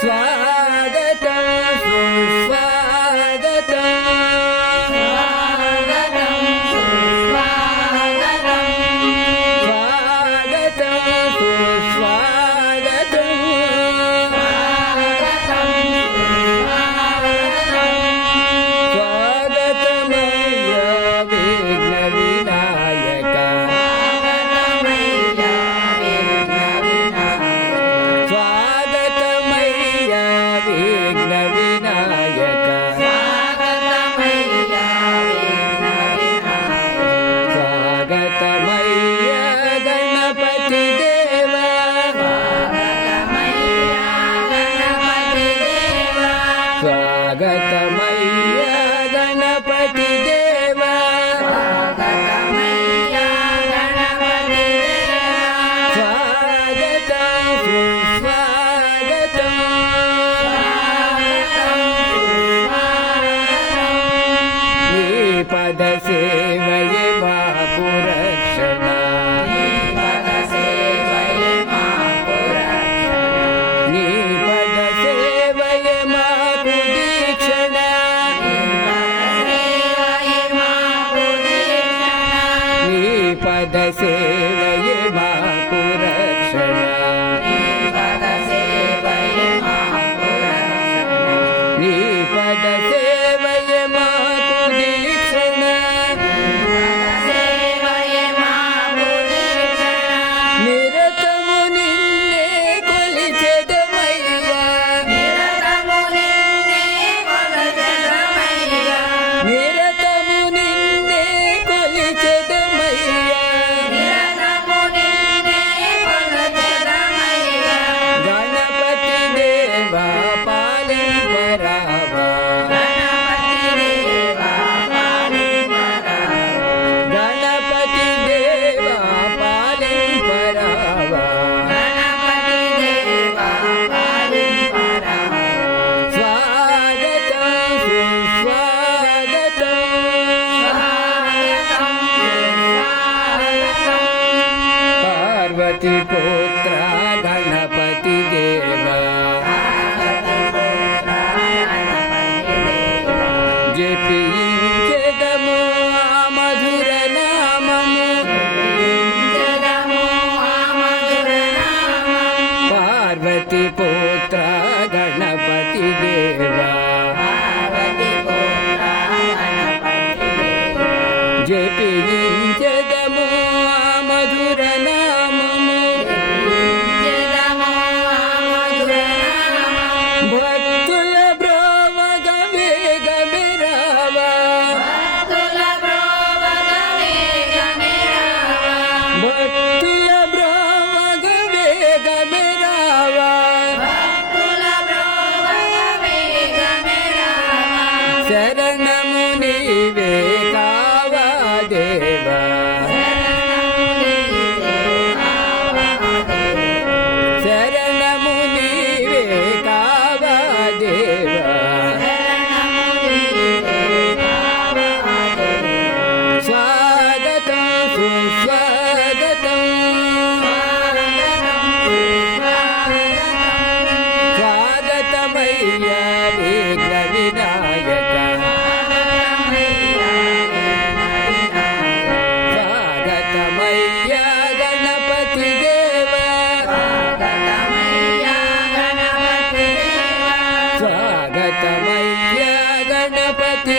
स्वागतं सुस्वागतं स्वागतं सुस्वागतं स्वागतं सुस्वागतं स्वागतं सुस्वागतं स्वागतमय्य विघ्नविनायक स्वागतमय्य विघ्नविनायक स्वागतमय्य गणपति देव स्वागतमय्य गणपति देव स्वागतं सुस्वागतं नी पद सेवये महापुरक्षण नी पद सेवये महाकुदीक्षण नी पद सेवये महापुरक्षण नी पद सेवये महाकुदीक्षण निरतमु निन्ने कोलिचेदमय्य निरतमु निन्ने कोलिचेदमय्य गणपति देवा पालिंपरावा गणपति देवा पालिंपरावा स्वागतं सुस्वागतं पार्वती पुत्र गणपति देवा जपिंचेदमु मधुर नामము पार्वती पुत्र गणपति देवा जपिंचेदमु मधुर नामము భక్తుల బ్రోవగ వేగమే రావా భక్తుల బ్రోవగ వేగమే రావా శరణము నీవే కావా దేవా శరణము నీవే కావా దేవా స్వాగతం సుస్వాగతం స్వాగతమయ్య విఘ్న వినాయక स्वागतमय्य गणपति देव स्वागतमय्य गणपति